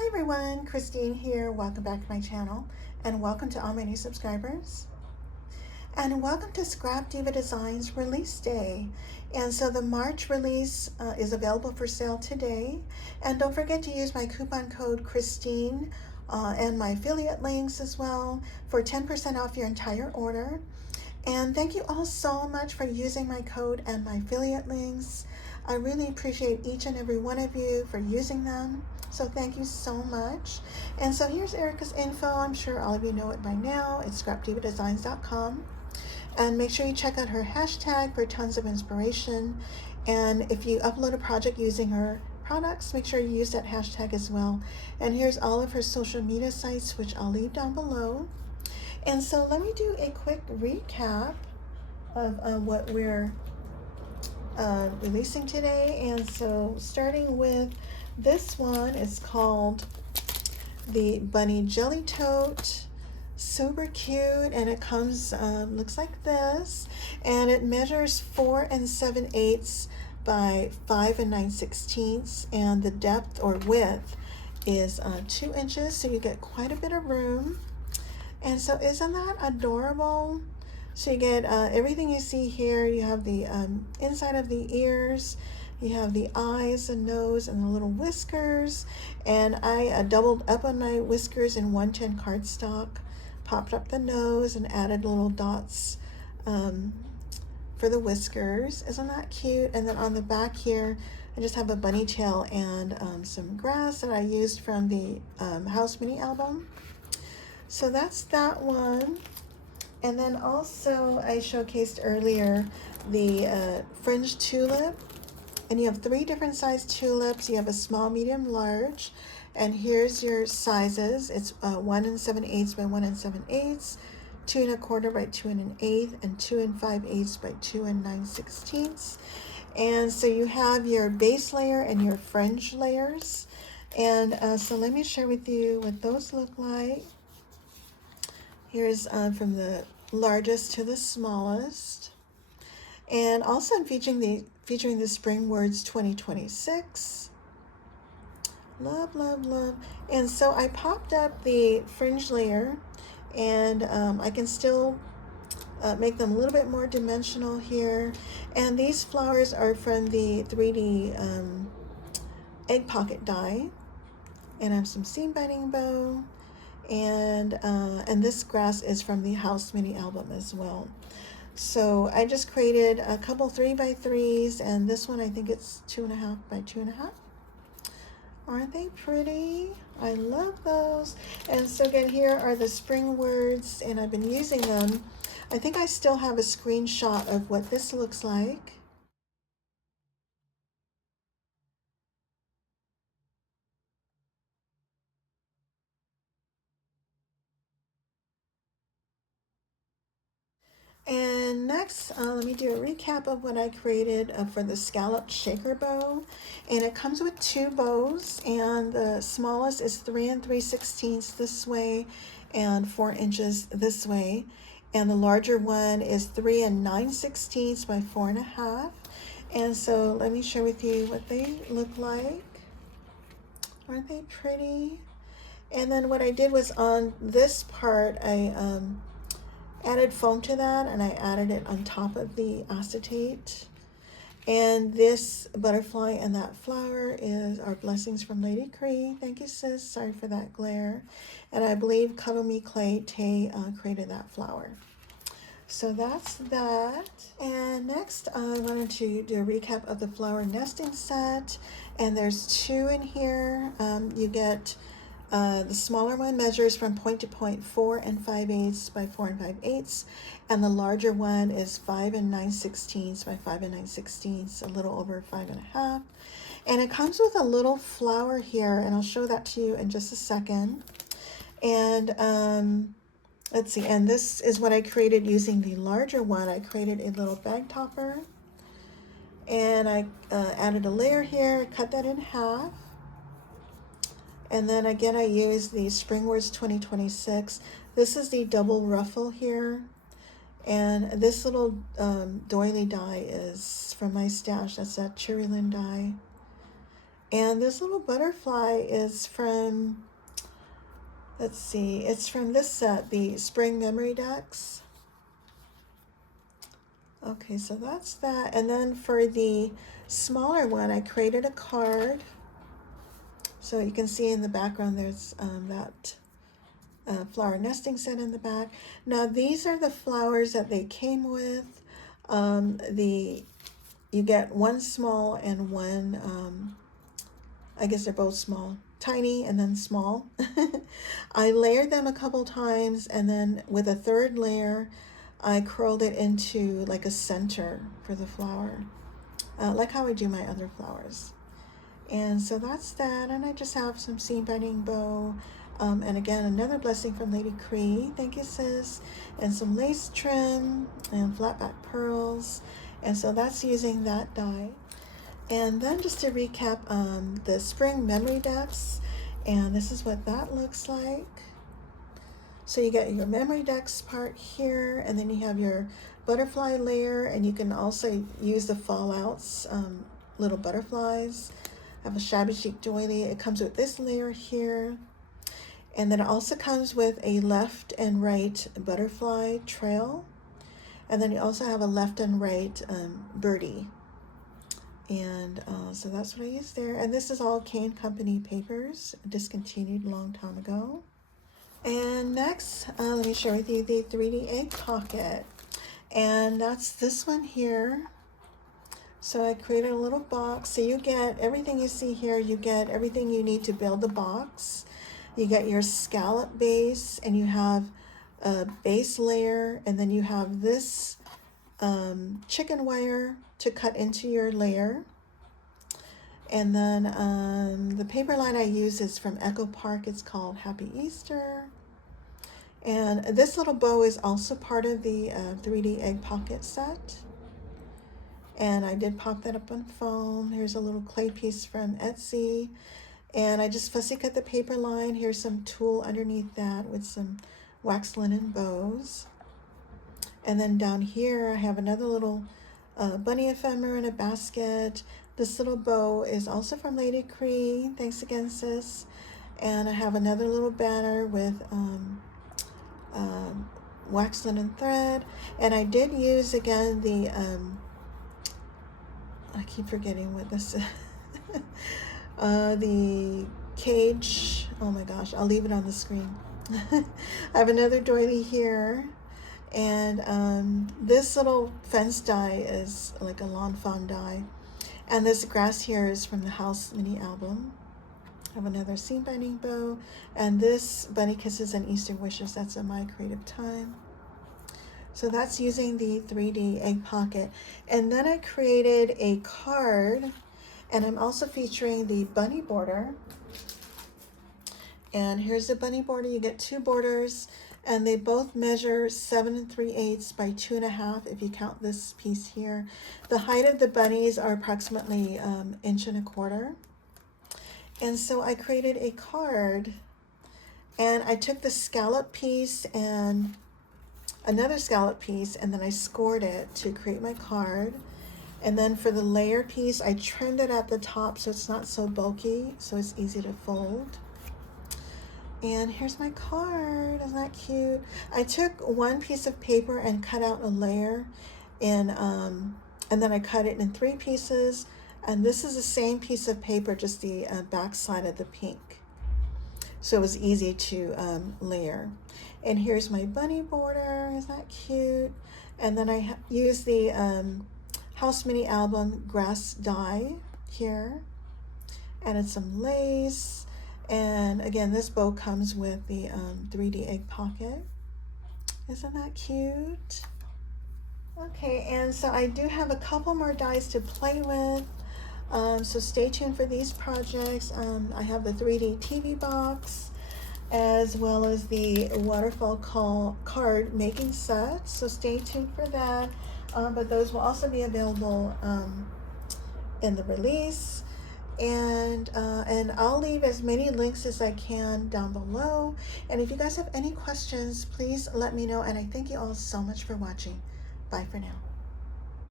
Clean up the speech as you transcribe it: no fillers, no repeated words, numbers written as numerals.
Hi everyone, Christine here. Welcome back to my channel and welcome to all my new subscribers. And welcome to Scrap Diva Designs release day. And so the March release is available for sale today. And don't forget to use my coupon code Christine and my affiliate links as well for 10% off your entire order. And thank you all so much for using my code and my affiliate links. I really appreciate each and every one of you for using them. So thank you so much. And so here's Erica's info. I'm sure all of you know it by now. It's scrapdivadesigns.com. And make sure you check out her hashtag for tons of inspiration. And if you upload a project using her products, make sure you use that hashtag as well. And here's all of her social media sites, which I'll leave down below. And so let me do a quick recap of what we're releasing today. And so starting with this one, it's called the Bunny Jelly Tote. Super cute, and it comes looks like this, and it measures 4 7/8 by 5 9/16, and the depth or width is 2 inches, so you get quite a bit of room. And so isn't that adorable? So you get everything you see here. You have the inside of the ears, you have the eyes, the nose, and the little whiskers. And I doubled up on my whiskers in 110 cardstock, popped up the nose, and added little dots for the whiskers. Isn't that cute? And then on the back here, I just have a bunny tail and some grass that I used from the House Mini album. So that's that one. And then also I showcased earlier the Fringed Tulip. And you have 3 different size tulips. You have a small, medium, large. And here's your sizes. It's 1 7/8 by 1 7/8, 2 1/4 by 2 1/8, and 2 5/8 by 2 9/16. And so you have your base layer and your fringe layers. And so let me share with you what those look like. Here's from the largest to the smallest. And also I'm featuring the Spring Words 2026. Love, love, love. And so I popped up the fringe layer, and I can still make them a little bit more dimensional here. And these flowers are from the 3D egg pocket die. And I have some seam binding bow. And this grass is from the House Mini album as well. So I just created a couple 3x3s, and this one I think it's 2.5 by 2.5. Aren't they pretty? I love those. And so again, here are the spring words, and I've been using them. I think I still have a screenshot of what this looks like. And next, let me do a recap of what I created for the Scalloped Shaker Bow. And it comes with 2 bows, and the smallest is 3 3/16 this way and 4 inches this way. And the larger one is 3 9/16 by 4.5. And so let me share with you what they look like. Aren't they pretty? And then what I did was on this part, I added foam to that, and I added it on top of the acetate. And this butterfly and that flower are blessings from Lady Kre. Thank you, sis. Sorry for that glare. And I believe Cuddle Me Clay Tay created that flower. So that's that. And next I wanted to do a recap of the flower nesting set. And there's 2 in here. You get the smaller one measures from point to point 4 5/8 by 4 5/8, and the larger one is 5 9/16 by 5 9/16, a little over 5.5. And it comes with a little flower here, and I'll show that to you in just a second. And let's see, and this is what I created using the larger one. I created a little bag topper, and I added a layer here, cut that in half. And then again, I used the Spring Words 2026. This is the double ruffle here. And this little doily die is from my stash. That's that Cherry Lynn die. And this little butterfly is from, let's see, it's from this set, the Spring Memory Dex. Okay, so that's that. And then for the smaller one, I created a card. So you can see in the background there's that flower nesting set in the back. Now these are the flowers that they came with. You get one small and one, I guess they're both small, tiny and then small. I layered them a couple times, and then with a third layer I curled it into like a center for the flower, like how I do my other flowers. And so that's that, and I just have some seam binding bow, and again another blessing from Lady Kre, thank you sis, and some lace trim and flat back pearls. And so that's using that die. And then just to recap, the Spring Memory Dex, and this is what that looks like. So you get your Memory Dex part here, and then you have your butterfly layer, and you can also use the fallouts, little butterflies. I have a Shabby Chic Doily. It comes with this layer here, and then it also comes with a left and right butterfly trail, and then you also have a left and right birdie. And so that's what I used there. And this is all Kane Company papers, discontinued a long time ago. And next, let me share with you the 3D egg pocket. And that's this one here. So I created a little box. So you get everything you see here. You get everything you need to build the box. You get your scallop base, and you have a base layer, and then you have this chicken wire to cut into your layer. And then the paper line I use is from Echo Park. It's called Happy Easter. And this little bow is also part of the 3D egg pocket set. And I did pop that up on foam. Here's a little clay piece from Etsy. And I just fussy cut the paper line. Here's some tulle underneath that with some wax linen bows. And then down here I have another little bunny ephemera in a basket. This little bow is also from Lady Kre. Thanks again, sis. And I have another little banner with wax linen thread. And I did use again the, I keep forgetting what this is. The cage. Oh my gosh, I'll leave it on the screen. I have another doily here. And this little fence die is like a lawn fawn die. And this grass here is from the House mini album. I have another seam binding bow. And this Bunny Kisses and Easter Wishes, that's in my creative time. So that's using the 3D egg pocket. And then I created a card, and I'm also featuring the bunny border. And here's the bunny border. You get two borders, and they both measure 7 3/8 by 2.5 if you count this piece here. The height of the bunnies are approximately 1.25 inches. And so I created a card, and I took the scallop piece and another scallop piece, and then I scored it to create my card. And then for the layer piece, I trimmed it at the top so it's not so bulky, so it's easy to fold. And here's my card. Isn't that cute? I took one piece of paper and cut out a layer in, and then I cut it in 3 pieces. And this is the same piece of paper, just the back side of the pink. So it was easy to layer. And here's my bunny border. Isn't that cute? And then I used the House Mini Album grass die here. Added some lace. And again, this bow comes with the 3D egg pocket. Isn't that cute? Okay, and so I do have a couple more dies to play with. So stay tuned for these projects. I have the 3D TV box, as well as the waterfall card making set. So stay tuned for that. But those will also be available in the release. And I'll leave as many links as I can down below. And if you guys have any questions, please let me know. And I thank you all so much for watching. Bye for now.